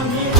Amen.